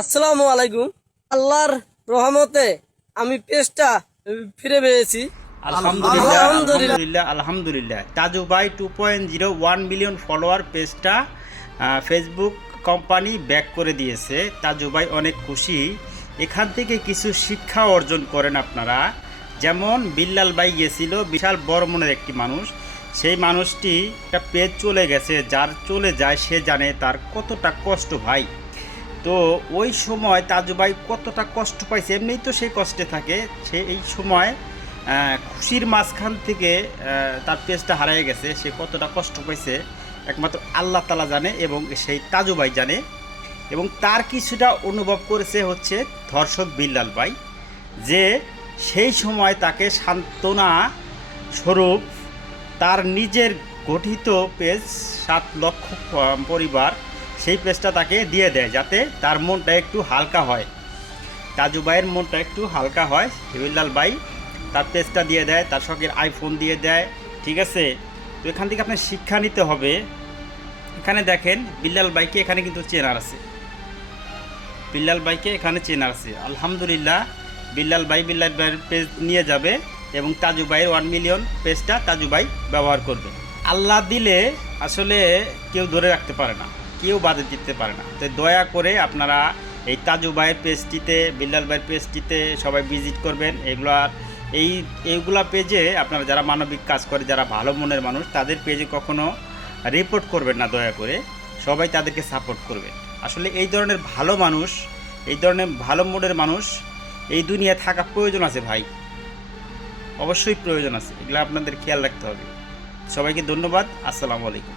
আসসালামু আলাইকুম। আল্লাহর রহমতে আমি পেজটা ফিরে পেয়েছি। আলহামদুলিল্লাহ আলহামদুলিল্লাহ। আলহামদুলিল্লাহ আলহামদুলিল্লাহ তাজু ভাই 2.0 1 মিলিয়ন ফলোয়ার পেজটা ফেসবুক কোম্পানি ব্যাক করে দিয়েছে। তাজু ভাই অনেক খুশি। এখান থেকে কিছু শিক্ষা অর্জন করেন আপনারা। যেমন বিল্লাল ভাই গেছিল, বিশাল বড় মনের একটি মানুষ। সেই মানুষটি একটা পেজ চলে গেছে, যার চলে যায় সে জানে তার কতটা কষ্ট ভাই। তো ওই সময় তাজু ভাই কতটা কষ্ট পাইছে, এমনিই তো সে কষ্টে থাকে। সে এই সময় খুশির মাঝখান থেকে তার পেজটা হারিয়ে গেছে, সে কতটা কষ্ট পাইছে একমাত্র আল্লাহ তাআলা জানে এবং সেই তাজু ভাই জানে। এবং তার কিছুটা অনুভব করেছে হচ্ছে ধর্ষক বিল্লাল ভাই, যে সেই সময় তাকে সান্ত্বনা স্বরূপ তার নিজের গঠিত পেজ 7 লক্ষ পরিবার সেই পেজটা তাকে দিয়ে দেয়, যাতে তার মনটা একটু হালকা হয়, তাজু ভাইয়ের মনটা একটু হালকা হয়। বিল্লাল ভাই তার পেজটা দিয়ে দেয়, তার শখের আইফোন দিয়ে দেয়, ঠিক আছে। তো এখান থেকে আপনার শিক্ষা নিতে হবে। এখানে দেখেন বিল্লাল ভাইকে এখানে কিন্তু চেনার আছে, বিল্লাল ভাইকে এখানে চেনার আছে। আলহামদুলিল্লাহ, বিল্লাল ভাইয়ের পেজ নিয়ে যাবে এবং তাজু ভাইয়ের 1 মিলিয়ন পেজটা তাজু ভাই ব্যবহার করবে। আল্লাহ দিলে আসলে কেউ ধরে রাখতে পারে না, কেউ বাধা দিতে পারে না। তো দয়া করে আপনারা এই তাজু ভাইয়ের পেজটিতে, বিল্লাল ভাইয়ের পেজটিতে সবাই ভিজিট করবেন। এইগুলা পেজে আপনারা যারা মানবিক কাজ করে, যারা ভালো মনের মানুষ, তাদের পেজে কখনো রিপোর্ট করবেন না দয়া করে। সবাই তাদেরকে সাপোর্ট করবে। আসলে এই ধরনের ভালো মানুষ, এই ধরনের ভালো মনের মানুষ এই দুনিয়ায় থাকা প্রয়োজন আছে ভাই, অবশ্যই প্রয়োজন আছে। এগুলো আপনাদের খেয়াল রাখতে হবে। সবাইকে ধন্যবাদ। আসসালামু আলাইকুম।